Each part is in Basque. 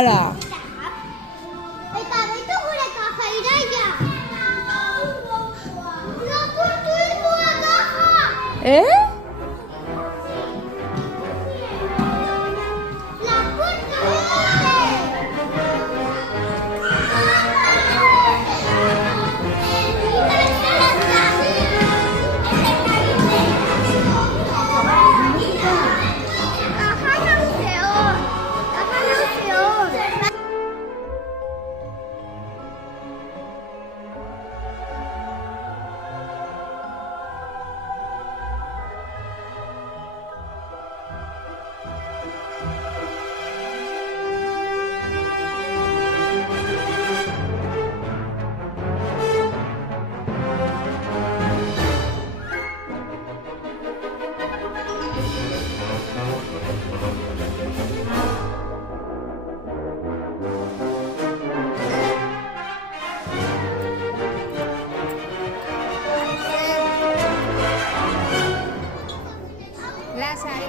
gara. Eta betu gure kaja iraia. Lapurtu izua kaja. Lapurtu Lasai.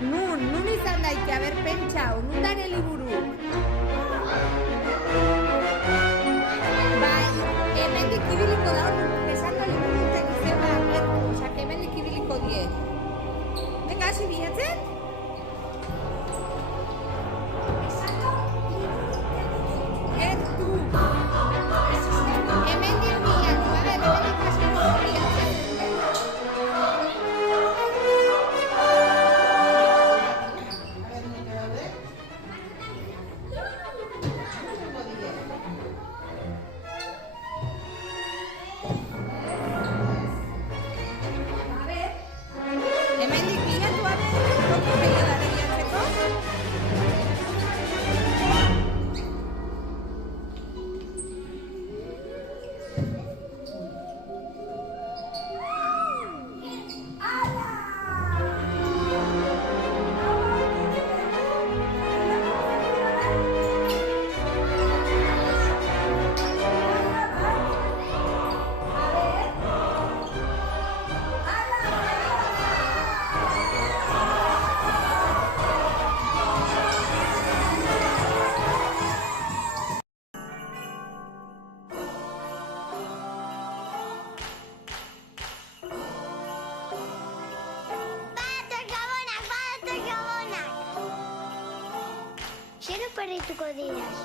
Nun izan daite, aber pentsau, nun dare liburu? Bai, hemendik ibiliko da hor, esango liburu duten izeba, osak hemendik ibiliko die. Venga, hasi bilatzen? Hemendik bilatu, hemendik hasiko bilatzen. Hemendik bilatu, toki peio dara bilatzeko. Zer operrituko diras?